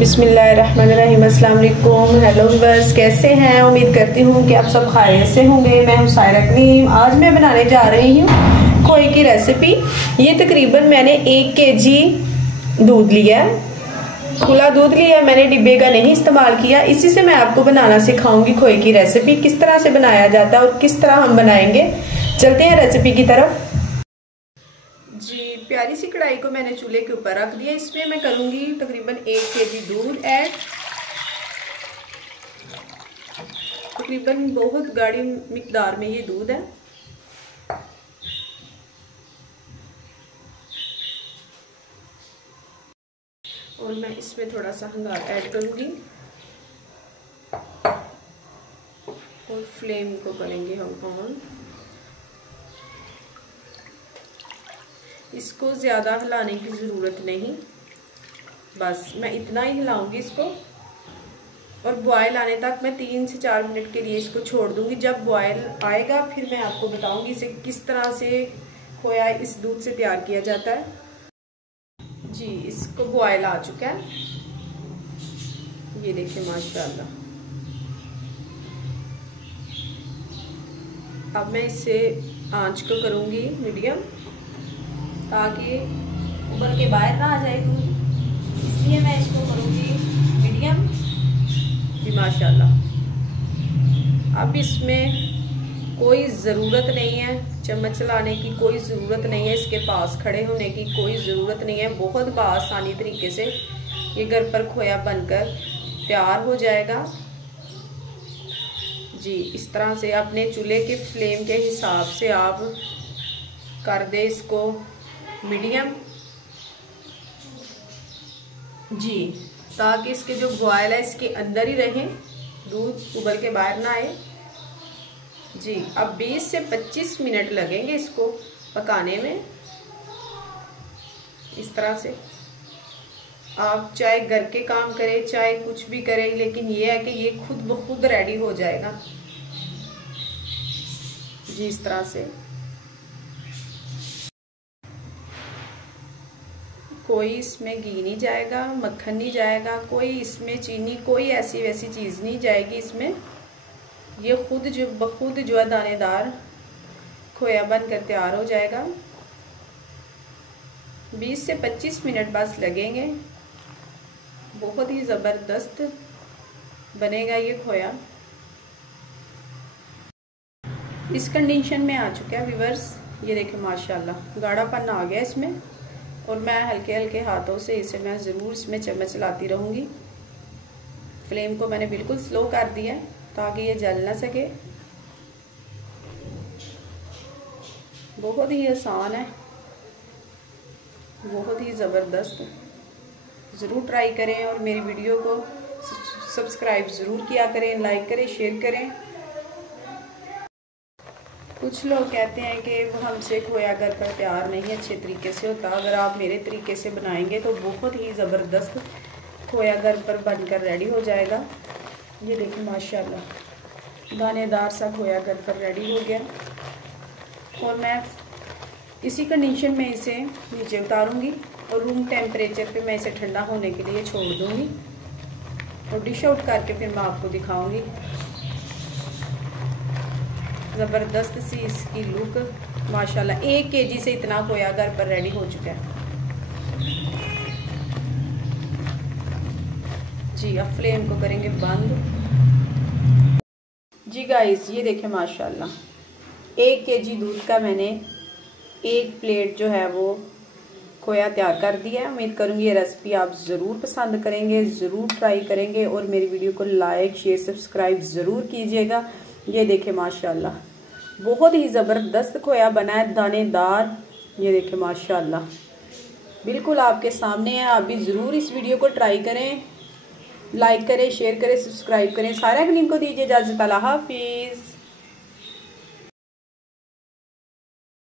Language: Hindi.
बिस्मिल्लाहिर्रहमानिर्रहीम, अस्सलाम वालेकुम। हेलो व्यूअर्स, कैसे हैं? उम्मीद करती हूँ कि आप सब खैरियत से होंगे। मैं हूँ सायरा करीम। आज मैं बनाने जा रही हूँ खोए की रेसिपी। ये तकरीबन मैंने 1 kg दूध लिया है, खुला दूध लिया है मैंने, डिब्बे का नहीं इस्तेमाल किया। इसी से मैं आपको बनाना सिखाऊंगी खोए की रेसिपी, किस तरह से बनाया जाता है और किस तरह हम बनाएंगे। चलते हैं रेसिपी की तरफ। जी, प्यारी सी कढ़ाई को मैंने चूल्हे के ऊपर रख दिया। इसमें मैं करूंगी तकरीबन 1 kg दूध ऐड। तकरीबन बहुत गाढ़ी मिकदार में ये दूध है। और मैं इसमें थोड़ा सा हंगार ऐड करूंगी और फ्लेम को करेंगे हम ऑन। इसको ज़्यादा हिलाने की ज़रूरत नहीं, बस मैं इतना ही हिलाऊंगी इसको। और बॉयल आने तक मैं 3 से 4 मिनट के लिए इसको छोड़ दूंगी। जब बॉयल आएगा फिर मैं आपको बताऊंगी इसे किस तरह से खोया इस दूध से तैयार किया जाता है। जी, इसको बॉयल आ चुका है, ये देखिए माशाल्लाह। अब मैं इसे आंच को करूंगी मीडियम, ताकि उबल के बाहर ना आ जाए दूध, इसलिए मैं इसको करूँगी मीडियम जी माशाल्लाह। अब इसमें कोई ज़रूरत नहीं है चम्मच चलाने की, कोई ज़रूरत नहीं है इसके पास खड़े होने की, कोई ज़रूरत नहीं है। बहुत आसानी तरीके से ये घर पर खोया बनकर तैयार हो जाएगा। जी, इस तरह से अपने चूल्हे के फ्लेम के हिसाब से आप कर दे इसको मीडियम जी, ताकि इसके जो बॉयल है इसके अंदर ही रहे, दूध उबल के बाहर ना आए। जी, अब 20 से 25 मिनट लगेंगे इसको पकाने में। इस तरह से आप चाहे घर के काम करें चाहे कुछ भी करें, लेकिन ये है कि ये खुद ब खुद रेडी हो जाएगा। जी, इस तरह से कोई इसमें घी नहीं जाएगा, मक्खन नहीं जाएगा, कोई इसमें चीनी, कोई ऐसी वैसी चीज़ नहीं जाएगी इसमें। ये खुद जो है दानेदार खोया बनकर तैयार हो जाएगा। 20 से 25 मिनट बस लगेंगे। बहुत ही ज़बरदस्त बनेगा ये खोया। इस कंडीशन में आ चुका है व्यूअर्स, ये देखें माशाल्लाह गाढ़ापन आ गया इसमें। और मैं हल्के हल्के हाथों से इसे मैं ज़रूर इसमें चम्मच चलाती रहूँगी। फ्लेम को मैंने बिल्कुल स्लो कर दिया है ताकि ये जल ना सके। बहुत ही आसान है, बहुत ही ज़बरदस्त। ज़रूर ट्राई करें और मेरी वीडियो को सब्सक्राइब ज़रूर किया करें, लाइक करें, शेयर करें। कुछ लोग कहते हैं कि वो हमसे खोया घर पर तैयार नहीं अच्छे तरीके से होता। अगर आप मेरे तरीके से बनाएंगे तो बहुत ही ज़बरदस्त खोया घर पर बनकर रेडी हो जाएगा। ये देखिए माशाल्लाह दानेदार सा खोया घर पर रेडी हो गया। और मैं इसी कंडीशन में इसे नीचे उतारूंगी और रूम टेम्परेचर पे मैं इसे ठंडा होने के लिए छोड़ दूंगी। और डिश आउट करके फिर मैं आपको दिखाऊंगी। ज़बरदस्त सी इसकी लुक माशाल्लाह। 1 kg से इतना खोया घर पर रेडी हो चुका है। जी, अब फ्लेम को करेंगे बंद। जी गाइस, ये देखें माशाल्लाह 1 kg दूध का मैंने 1 प्लेट जो है वो खोया तैयार कर दिया है। उम्मीद करूँगी ये रेसिपी आप ज़रूर पसंद करेंगे, ज़रूर ट्राई करेंगे और मेरी वीडियो को लाइक शेयर सब्सक्राइब ज़रूर कीजिएगा। ये देखें माशाल्लाह बहुत ही ज़बरदस्त खोया बना है, दानेदार। ये देखें माशाल्लाह बिल्कुल आपके सामने है। आप भी ज़रूर इस वीडियो को ट्राई करें, लाइक करें, शेयर करें, सब्सक्राइब करें। सायरा करीम को दीजिए इजाज़त। अल्लाह हाफिज़।